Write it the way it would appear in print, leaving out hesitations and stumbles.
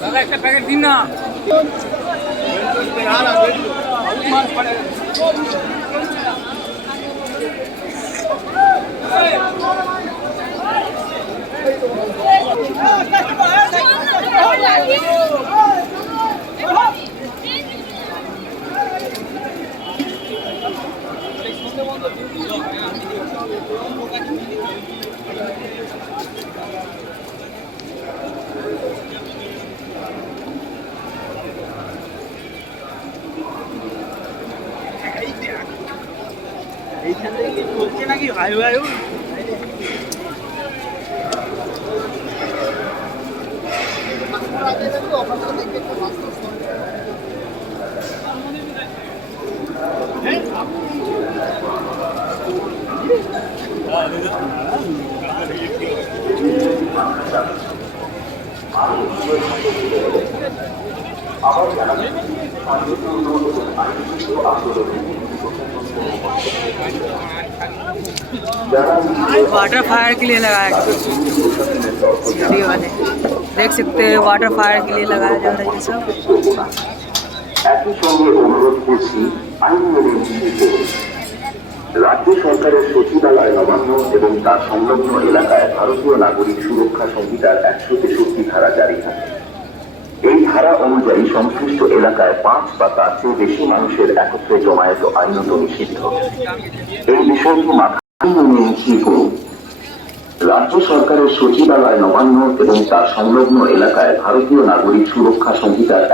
দাদা একটা প্যাকেট দিন না। এইখান থেকে কি চলছে নাকি ভাই ভাই? वाटर फायर के लिए लगाया वीडियो वाले देख सकते हैं। वाटर फायर के लिए लगाया जा रहा है ये सब। একই সঙ্গে অনুরোধ করছি আইন মেনে নিতে। রাজ্য সরকারের সচিবালয় নবান্ন এবং তার সংলগ্ন এলাকায় ভারতীয় নাগরিক সুরক্ষা সংহিতার 163 ধারা জারি থাকে। এই ধারা অনুযায়ী সংশ্লিষ্ট এলাকায় 5 বা তার চেয়ে বেশি মানুষের একত্রে জমায়েত আইনত নিষিদ্ধ। এই বিষয়টি মাথায় নিয়ে করুন। রাজ্য সরকারের সচিবালয় নবান্ন এবং তার সংলগ্ন এলাকায় ভারতীয় নাগরিক সুরক্ষা সংহিতার